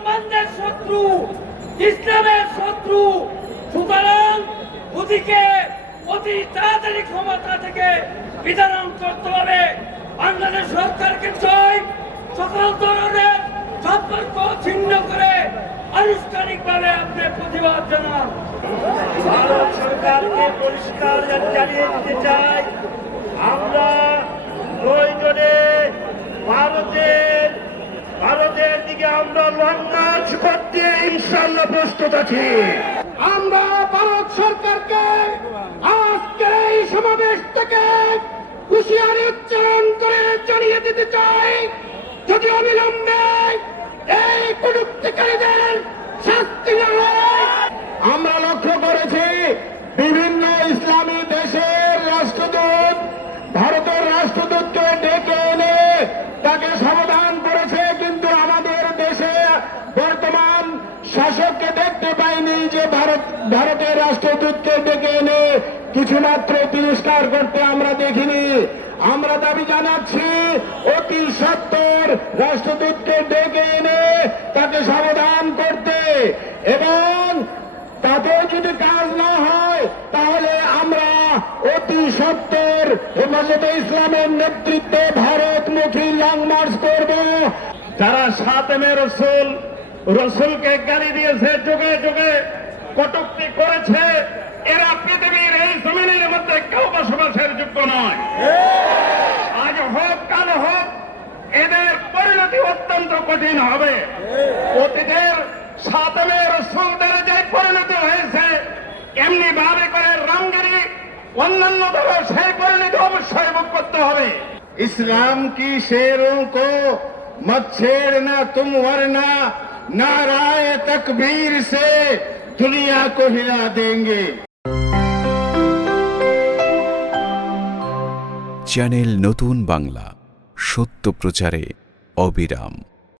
মুসলমানদের শত্রু, ইসলামের শত্রু। সুতরাং মোদীকে অতি তাড়াতাড়ি ক্ষমতা থেকে বিতরণ করতে হবে। বাংলাদেশ সরকারকে চাই সকল ধরনের সম্পর্ক ছিন্ন করে আনুষ্ঠানিকভাবে আপনি প্রতিবাদ জানান। ভারত সরকারকে পরিষ্কার জানিয়ে দিতে চাই। আমরা প্রয়োজনে ভারতের লং মার্চ করতে ইনশাল্লাহ প্রস্তুত আছি। আমরা ভারত সরকারকে আজকের এই সমাবেশ থেকে হুঁশিয়ারি উচ্চারণ করে জানিয়ে দিতে চাই, যদি অবিলম্বে এই কটুক্তিকারীদের শাস্তি না হয়, আমরা লক্ষ্য করেছি বিভিন্ন ইসলামী দেশের রাষ্ট্রদূত ভারতের রাষ্ট্রদূতকে ডেকে এনে তাকে সমাধান করেছে কিন্তু আমাদের দেশে বর্তমান শাসককে দেখতে পাইনি যে ভারত, ভারতের রাষ্ট্রদূতকে ডেকে এনে কিছুমাত্র তিরস্কার করতে আমরা দেখিনি। আমরা দাবি জানাচ্ছি, অতি সত্তর রাষ্ট্রদূতকে ডেকে এনে তাকে সমাধান করতে এবং তাতেও যদি কাজ না হয়, তাহলে আমরা অতি সত্তর হেফাজতে ইসলামের নেতৃত্বে ভারতমুখী লং মার্চ করব। যারা সাতেমে রসুল রসুলকে গালি দিয়েছে যুগে যুগে কটুক্তি করেছে এরা পৃথিবীর এই জমিনের মধ্যে কেউ বসবাসের যোগ্য নয় আজ হোক কাল হোক এদের পরিণতি অত্যন্ত কঠিন হবে অতীতের সাতেমে রসুলদের যে পরিণতি হয়েছে এমনি ভাবে করে রামগিরি অন্যান্য দল সেই পরিণতি অবশ্যই ভোগ করতে হবে इस्लाम की शेरों को मत छेड़ना तुम वरना नाराय तकबीर से दुनिया को हिला देंगे চ্যানেল নতুন বাংলা সত্য প্রচারে অবিরাম